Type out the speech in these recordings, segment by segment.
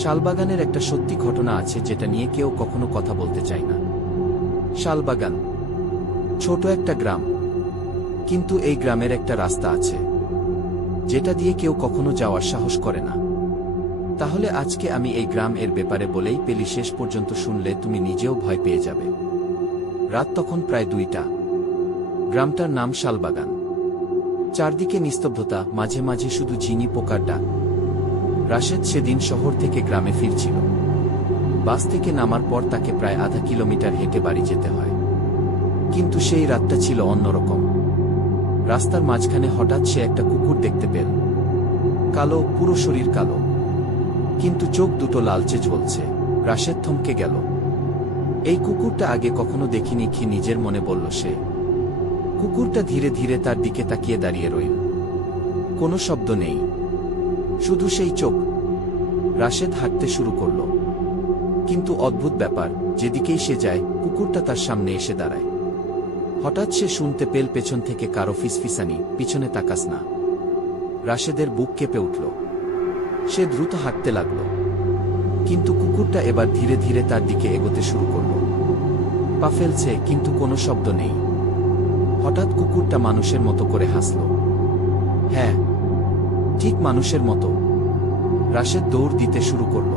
শালবাগানের একটা সত্যি ঘটনা আছে যেটা নিয়ে কেউ কখনো কথা বলতে চায় না। শালবাগান ছোট একটা গ্রাম, কিন্তু এই গ্রামের একটা রাস্তা আছে যেটা দিয়ে কেউ কখনো যাওয়ার সাহস করে না। তাহলে আজকে আমি এই গ্রাম এর ব্যাপারে বলেই পেলি, শেষ পর্যন্ত শুনলে তুমি নিজেও ভয় পেয়ে যাবে। রাত তখন প্রায় 2টা। গ্রামটার নাম শালবাগান। চারদিকে নিস্তব্ধতা, মাঝে মাঝে শুধু ঝিনি পোকার ডাক। রাশেদ সেদিন শহর থেকে গ্রামে ফিরছিল। বাস থেকে নামার পর তাকে প্রায় আধা কিলোমিটার হেঁটে বাড়ি যেতে হয়। কিন্তু সেই রাতটা ছিল অন্যরকম। রাস্তার মাঝখানে হঠাৎ সে একটা কুকুর দেখতে পেল। কালো, পুরো শরীর কালো, কিন্তু চোখ দুটো লালচে জ্বলছে। রাশেদ থমকে গেল। এই কুকুরটা আগে কখনো দেখিনি কি নিজের মনে বলল সে। কুকুরটা ধীরে ধীরে তার দিকে তাকিয়ে দাঁড়িয়ে রইল। কোনো শব্দ নেই, শুধু সেই চোখ। রাশেদ হাঁটতে শুরু করল। কিন্তু অদ্ভুত ব্যাপার, যেদিকেই সে যায় কুকুরটা তার সামনে এসে দাঁড়ায়। হঠাৎ সে শুনতে পেল পেছন থেকে কারো ফিসফিসানি, পিছনে তাকাস না। রাশেদের বুক কেঁপে উঠল। সে দ্রুত হাঁটতে লাগল, কিন্তু কুকুরটা এবার ধীরে ধীরে তার দিকে এগোতে শুরু করল। পা ফেলছে, কিন্তু কোনো শব্দ নেই। হঠাৎ কুকুরটা মানুষের মতো করে হাসল। হ্যাঁ, ঠিক মানুষের মতো। রাশেদ দৌড় দিতে শুরু করল।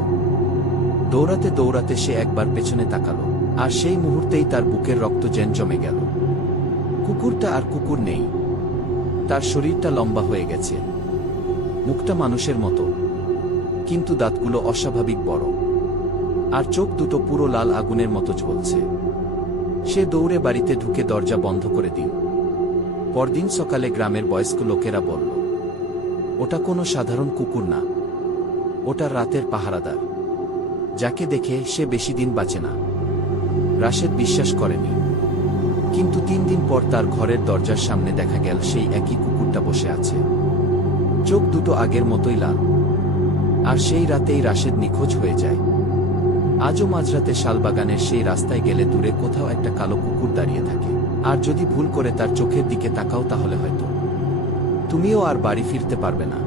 দৌড়াতে দৌড়াতে সে একবার পেছনে তাকালো, আর সেই মুহূর্তেই তার বুকের রক্ত যেন জমে গেল। কুকুরটা আর কুকুর নেই। তার শরীরটা লম্বা হয়ে গেছে, মুখটা মানুষের মতো, কিন্তু দাঁতগুলো অস্বাভাবিক বড়, আর চোখ দুটো পুরো লাল আগুনের মতো জ্বলছে। সে দৌড়ে বাড়িতে ঢুকে দরজা বন্ধ করে দিল। পরদিন সকালে গ্রামের বয়স্ক লোকেরা বলল, ওটা কোনো সাধারণ কুকুর না, ওটা রাতের পাহারাদার, যাকে দেখে সে বেশি দিন বাঁচে না। রাশেদ বিশ্বাস করেনি, কিন্তু 3 দিন পর তার ঘরের দরজার সামনে দেখা গেল সেই একই কুকুরটা বসে আছে। চোখ দুটো আগের মতোই লাল। আর সেই রাতেই রাশেদ নিখোঁজ হয়ে যায়। আজও মাঝরাতে শালবাগানের সেই রাস্তায় গেলে দূরে কোথাও একটা কালো কুকুর দাঁড়িয়ে থাকে, আর যদি ভুল করে তার চোখের দিকে তাকাও তাহলে হয়তো তুমিও আর বাড়ি ফিরতে পারবে না।